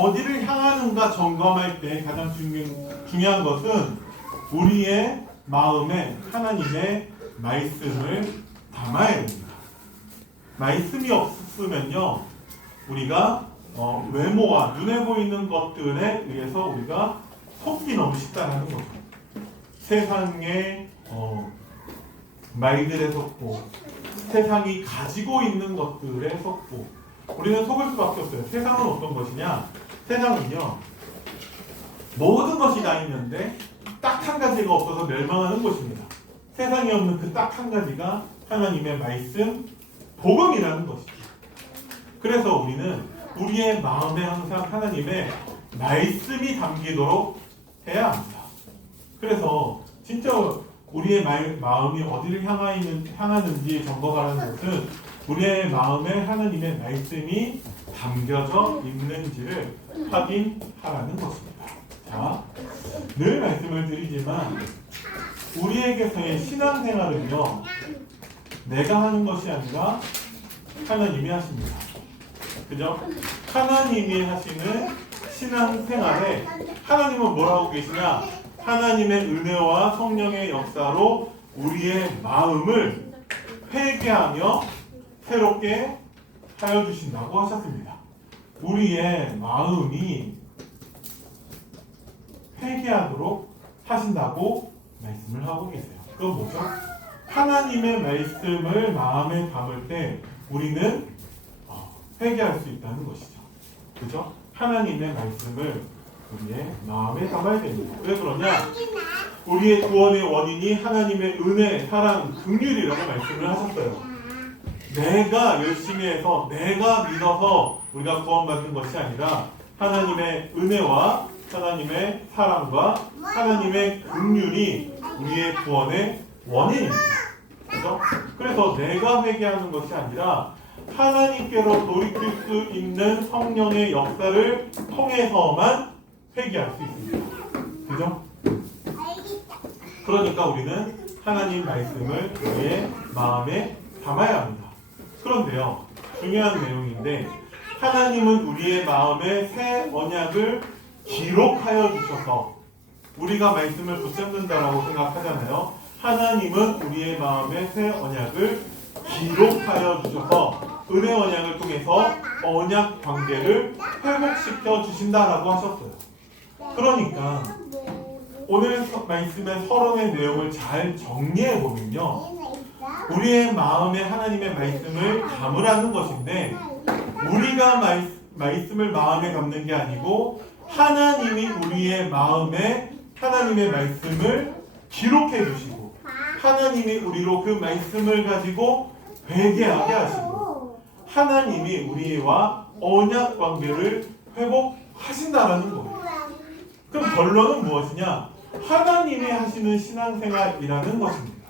어디를 향하는가 점검할 때 가장 중요한 것은 우리의 마음에 하나님의 말씀을 담아야 됩니다. 말씀이 없으면요, 우리가 외모와 눈에 보이는 것들에 의해서 우리가 속기 너무 쉽다는 거죠. 세상의 말들에 속고, 세상이 가지고 있는 것들에 속고, 우리는 속을 수밖에 없어요. 세상은 어떤 것이냐? 세상은요, 모든 것이 다 있는데 딱 한 가지가 없어서 멸망하는 것입니다. 세상에 없는 그 딱 한 가지가 하나님의 말씀, 복음이라는 것이죠. 그래서 우리는 우리의 마음에 항상 하나님의 말씀이 담기도록 해야 합니다. 그래서 진짜 우리의 마음이 어디를 향하는지 점검하라는 것은 우리의 마음에 하나님의 말씀이 담겨져 있는지를 확인하라는 것입니다. 자, 늘 말씀을 드리지만 우리에게서의 신앙생활은요, 내가 하는 것이 아니라 하나님이 하십니다. 그죠? 하나님이 하시는 신앙생활에 하나님은 뭐라고 계시냐? 하나님의 은혜와 성령의 역사로 우리의 마음을 회개하며 새롭게 하여 주신다고 하셨습니다. 우리의 마음이 회개하도록 하신다고 말씀을 하고 계세요. 그건 뭐죠? 하나님의 말씀을 마음에 담을 때 우리는 회개할 수 있다는 것이죠. 그죠? 하나님의 말씀을 우리의 마음에 담아야 됩니다. 왜 그러냐? 우리의 구원의 원인이 하나님의 은혜, 사랑, 긍휼이라고 말씀을 하셨어요. 내가 열심히 해서, 내가 믿어서 우리가 구원받는 것이 아니라 하나님의 은혜와 하나님의 사랑과 하나님의 긍휼이 우리의 구원의 원인입니다. 그죠? 그래서 내가 회개하는 것이 아니라 하나님께로 돌이킬 수 있는 성령의 역사를 통해서만 회개할 수 있습니다. 그죠? 그러니까 우리는 하나님 말씀을 우리의 마음에 담아야 합니다. 그런데요, 중요한 내용인데, 하나님은 우리의 마음에 새 언약을 기록하여 주셔서 우리가 말씀을 붙잡는다라고 생각하잖아요. 하나님은 우리의 마음에 새 언약을 기록하여 주셔서 은혜 언약을 통해서 언약 관계를 회복시켜 주신다라고 하셨어요. 그러니까 오늘 말씀의 서론의 내용을 잘 정리해 보면요, 우리의 마음에 하나님의 말씀을 담으라는 것인데, 우리가 말씀을 마음에 담는 게 아니고 하나님이 우리의 마음에 하나님의 말씀을 기록해 주시고 하나님이 우리로 그 말씀을 가지고 회개하게 하시고 하나님이 우리와 언약 관계를 회복하신다라는 거예요. 그럼 결론은 무엇이냐? 하나님이 하시는 신앙생활이라는 것입니다.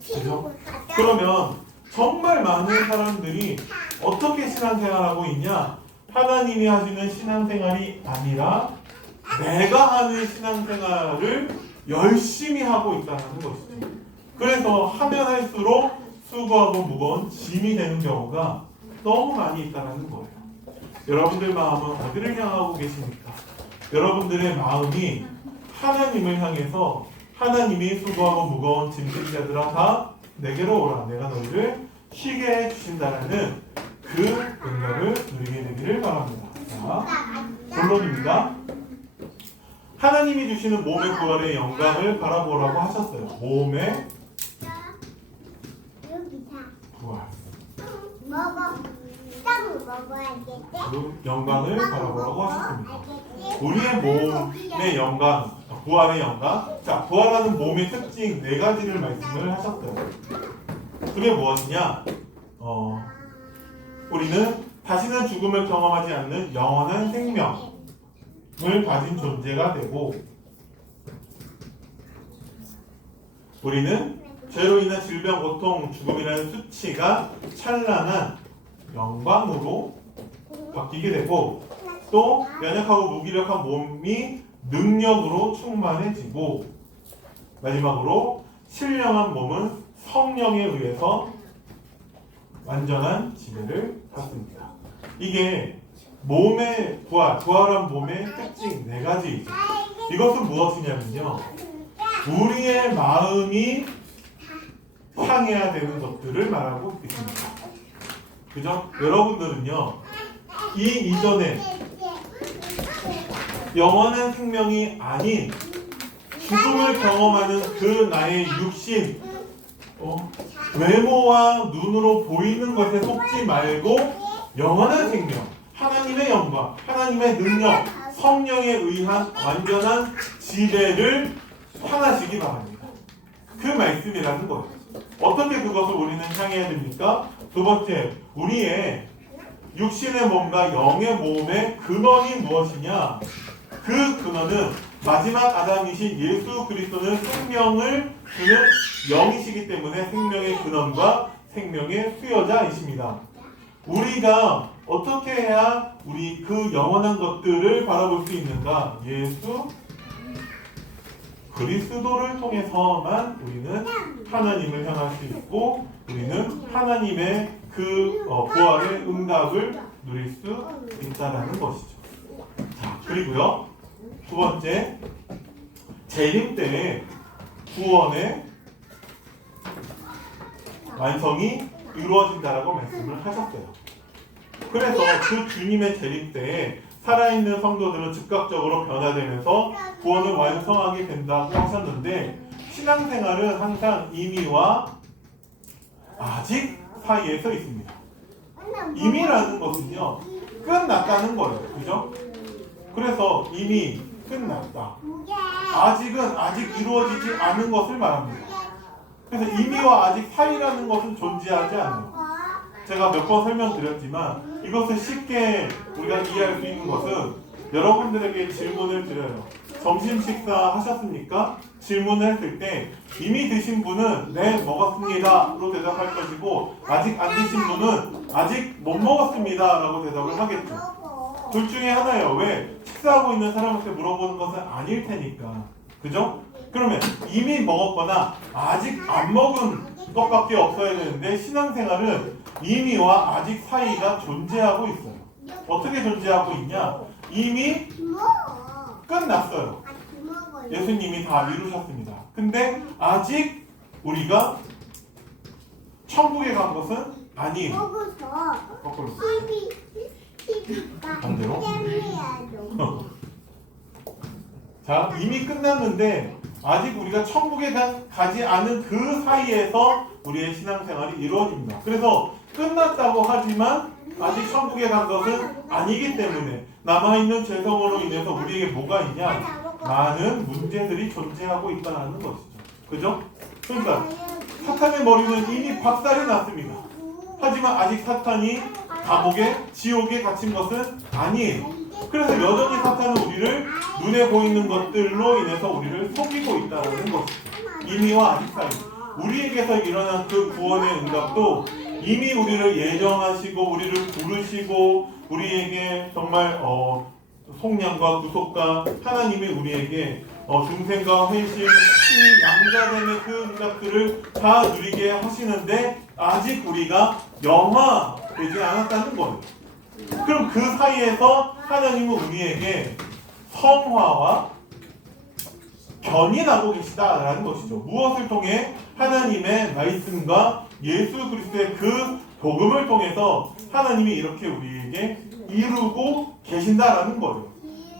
그죠? 그러면 정말 많은 사람들이 어떻게 신앙생활하고 있냐? 하나님이 하시는 신앙생활이 아니라 내가 하는 신앙생활을 열심히 하고 있다는 것이죠. 그래서 하면 할수록 수고하고 무거운 짐이 되는 경우가 너무 많이 있다는 거예요. 여러분들 마음은 어디를 향하고 계십니까? 여러분들의 마음이 하나님을 향해서 하나님이 수고하고 무거운 짐진 자들아 다 내게로 오라, 내가 너희를 쉬게 해주신다라는 그 능력을 누리게 되기를 바랍니다. 자, 본론입니다. 하나님이 주시는 몸의 부활의 영광을 바라보라고 하셨어요. 몸의 부활, 그 영광을 바라보라고 하셨습니다. 우리의 몸의 영광, 부활의 영광. 자, 부활하는 몸의 특징 4가지를 말씀을 하셨어요. 그게 무엇이냐? 우리는 다시는 죽음을 경험하지 않는 영원한 생명을 가진 존재가 되고, 우리는 죄로 인한 질병, 고통, 죽음이라는 수치가 찬란한 영광으로 바뀌게 되고, 또 연약하고 무기력한 몸이 능력으로 충만해지고, 마지막으로 신령한 몸은 성령에 의해서 완전한 지배를 받습니다. 이게 몸의 부활한 몸의 특징 네 가지이죠. 이것은 무엇이냐면요, 우리의 마음이 향해야 되는 것들을 말하고 있습니다. 그죠? 여러분들은요, 이 이전에 영원한 생명이 아닌 죽음을 경험하는 그 나의 육신, 외모와 눈으로 보이는 것에 속지 말고 영원한 생명, 하나님의 영광, 하나님의 능력, 성령에 의한 완전한 지배를 향하시기 바랍니다. 그 말씀이라는 거예요. 어떻게 그것을 우리는 향해야 됩니까? 두 번째, 우리의 육신의 몸과 영의 몸의 근원이 무엇이냐? 그 근원은 마지막 아담이신 예수 그리스도는 생명을 주는 영이시기 때문에 생명의 근원과 생명의 수여자이십니다. 우리가 어떻게 해야 우리 그 영원한 것들을 바라볼 수 있는가? 예수 그리스도를 통해서만 우리는 하나님을 향할 수 있고, 우리는 하나님의 그 부활의 응답을 누릴 수 있다라는 것이죠. 자, 그리고요, 두 번째, 재림 때에 구원의 완성이 이루어진다라고 말씀을 하셨어요. 그래서 그 주님의 재림 때에 살아있는 성도들은 즉각적으로 변화되면서 구원을 완성하게 된다고 하셨는데, 신앙생활은 항상 이미와 아직 사이에 서 있습니다. 이미라는 것은요, 끝났다는 거예요. 그죠? 그래서 이미 끝났다. 아직은 아직 이루어지지 않은 것을 말합니다. 그래서 이미와 아직 사이라는 것은 존재하지 않아요. 제가 몇 번 설명드렸지만 이것을 쉽게 우리가 이해할 수 있는 것은, 여러분들에게 질문을 드려요. 점심 식사 하셨습니까? 질문을 했을 때 이미 드신 분은 네 먹었습니다 로 대답할 것이고, 아직 안 드신 분은 아직 못 먹었습니다 라고 대답을 하겠죠. 둘 중에 하나예요. 왜? 식사하고 있는 사람한테 물어보는 것은 아닐 테니까. 그죠? 그러면 이미 먹었거나 아직 안 먹은 것밖에 없어야 되는데, 신앙생활은 이미와 아직 사이가 존재하고 있어요. 어떻게 존재하고 있냐? 이미 끝났어요. 예수님이 다 이루셨습니다. 근데 아직 우리가 천국에 간 것은 아니에요. 거꾸로. 반대로. 자, 이미 끝났는데 아직 우리가 천국에 가지 않은 그 사이에서 우리의 신앙생활이 이루어집니다. 그래서 끝났다고 하지만 아직 천국에 간 것은 아니기 때문에 남아있는 죄성으로 인해서 우리에게 뭐가 있냐? 많은 문제들이 존재하고 있다는 것이죠. 그죠? 그러니까 사탄의 머리는 이미 박살이 났습니다. 하지만 아직 사탄이 감옥에, 지옥에 갇힌 것은 아니에요. 그래서 여전히 사탄은 우리를 눈에 보이는 것들로 인해서 우리를 속이고 있다는 것이죠. 이미와 아직 사이. 우리에게서 일어난 그 구원의 응답도 이미 우리를 예정하시고 우리를 부르시고 우리에게 정말 속량과 구속과 하나님이 우리에게 중생과 회심, 신이 양자됨의 그 응답들을 다 누리게 하시는데, 아직 우리가 영화되지 않았다는 거예요. 그럼 그 사이에서 하나님은 우리에게 성화와 견인하고 계시다라는 것이죠. 무엇을 통해? 하나님의 말씀과 예수 그리스도의 그 복음을 통해서 하나님이 이렇게 우리에게 이루고 계신다라는 거예요.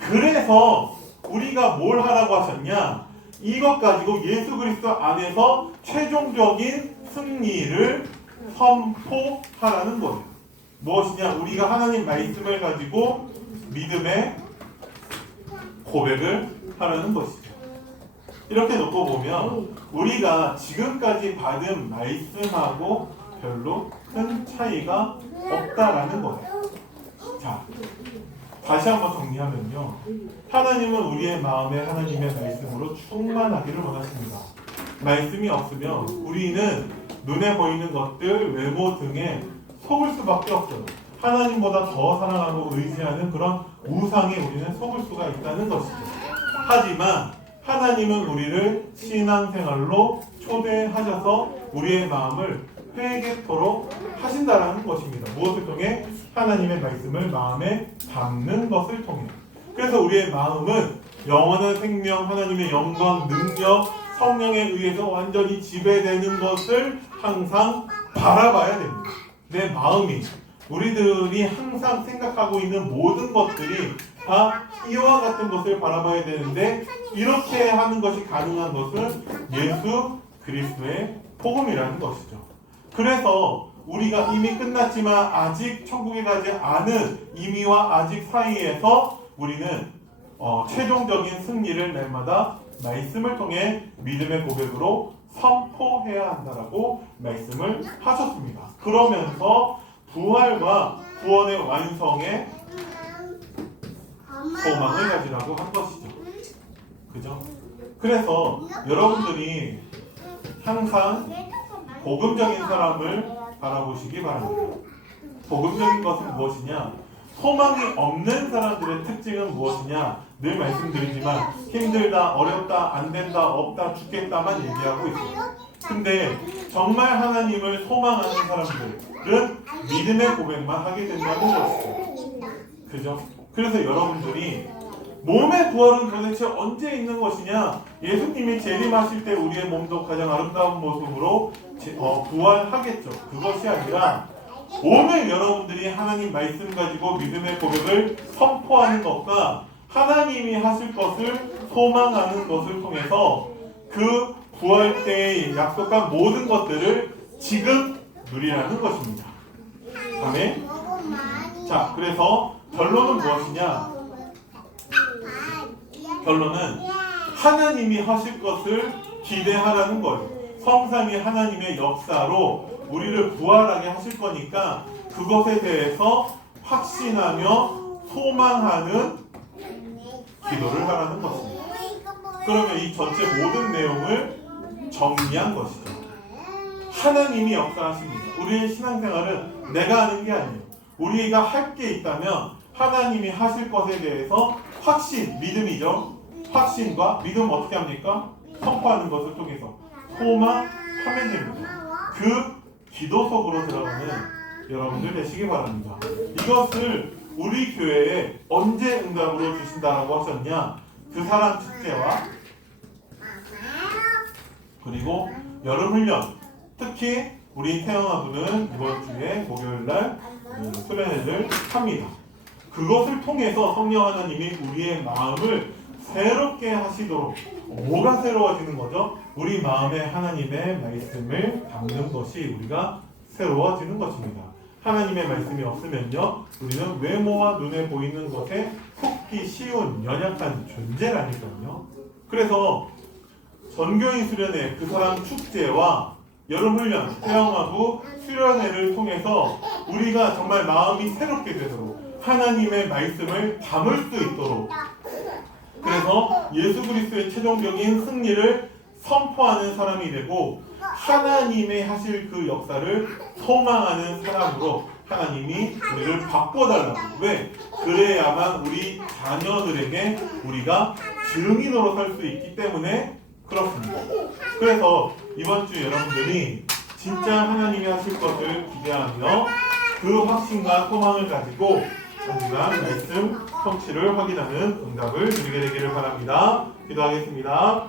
그래서 우리가 뭘 하라고 하셨냐? 이것 가지고 예수 그리스도 안에서 최종적인 승리를 선포하라는 거예요. 무엇이냐? 우리가 하나님 말씀을 가지고 믿음의 고백을 하라는 것이죠. 이렇게 놓고 보면 우리가 지금까지 받은 말씀하고 별로 큰 차이가 없다라는 거예요. 자, 다시 한번 정리하면요, 하나님은 우리의 마음에 하나님의 말씀으로 충만하기를 원하십니다. 말씀이 없으면 우리는 눈에 보이는 것들, 외모 등에 속을 수밖에 없어요. 하나님보다 더 사랑하고 의지하는 그런 우상에 우리는 속을 수가 있다는 것이죠. 하지만 하나님은 우리를 신앙생활로 초대하셔서 우리의 마음을 회개토록 하신다라는 것입니다. 무엇을 통해? 하나님의 말씀을 마음에 담는 것을 통해. 그래서 우리의 마음은 영원한 생명, 하나님의 영광, 능력, 성령에 의해서 완전히 지배되는 것을 항상 바라봐야 됩니다. 내 마음이, 우리들이 항상 생각하고 있는 모든 것들이 다 이와 같은 것을 바라봐야 되는데, 이렇게 하는 것이 가능한 것은 예수 그리스도의 복음이라는 것이죠. 그래서 우리가 이미 끝났지만 아직 천국에 가지 않은 이미와 아직 사이에서 우리는 최종적인 승리를 날마다 말씀을 통해 믿음의 고백으로 선포해야 한다라고 말씀을 하셨습니다. 그러면서 부활과 구원의 완성에 소망을 가지라고 한 것이죠. 그죠? 그래서 여러분들이 항상 복음적인 사람을 바라보시기 바랍니다. 복음적인 것은 무엇이냐? 소망이 없는 사람들의 특징은 무엇이냐? 늘 말씀드리지만 힘들다, 어렵다, 안 된다, 없다, 죽겠다만 얘기하고 있어요. 근데 정말 하나님을 소망하는 사람들은 믿음의 고백만 하게 된다는 것이죠. 그죠? 그래서 여러분들이 몸의 부활은 도대체 언제 있는 것이냐? 예수님이 재림하실 때 우리의 몸도 가장 아름다운 모습으로 부활하겠죠. 그것이 아니라 오늘 여러분들이 하나님 말씀 가지고 믿음의 고백을 선포하는 것과 하나님이 하실 것을 소망하는 것을 통해서 그 부활 때에 약속한 모든 것들을 지금 누리라는 것입니다. 아멘. 자, 그래서 결론은 무엇이냐? 결론은 하나님이 하실 것을 기대하라는 거예요. 성삼위 하나님의 역사로 우리를 부활하게 하실 거니까 그것에 대해서 확신하며 소망하는 기도를 하라는 것입니다. 그러면 이 전체 모든 내용을 정리한 것이죠. 하나님이 역사하십니다. 우리의 신앙생활은 내가 하는 게 아니에요. 우리가 할 게 있다면 하나님이 하실 것에 대해서 확신, 믿음이죠. 확신과 믿음 어떻게 합니까? 선포하는 것을 통해서 소망하면 됩니다. 그 기도 속으로 들어가는 여러분들 되시기 바랍니다. 이것을 우리 교회에 언제 응답으로 주신다라고 하셨냐? 그 사람 축제와 그리고 여름훈련, 특히 우리 태영아부는 이번 주에 목요일날 수련회를 합니다. 그것을 통해서 성령 하나님이 우리의 마음을 새롭게 하시도록, 뭐가 새로워지는 거죠? 우리 마음에 하나님의 말씀을 담는 것이 우리가 새로워지는 것입니다. 하나님의 말씀이 없으면요, 우리는 외모와 눈에 보이는 것에 속기 쉬운 연약한 존재라니까요. 그래서 전교인 수련회, 그 사람 축제와 여름훈련, 태영아부 수련회를 통해서 우리가 정말 마음이 새롭게 되도록 하나님의 말씀을 담을 수 있도록, 그래서 예수 그리스도의 최종적인 승리를 선포하는 사람이 되고 하나님의 하실 그 역사를 소망하는 사람으로 하나님이 우리를 바꿔달라고. 왜? 그래야만 우리 자녀들에게 우리가 증인으로 설 수 있기 때문에 그렇습니다. 그래서 이번 주 여러분들이 진짜 하나님이 하실 것을 기대하며 그 확신과 소망을 가지고 한주간 말씀 성취를 확인하는 응답을 누리게 되기를 바랍니다. 기도하겠습니다.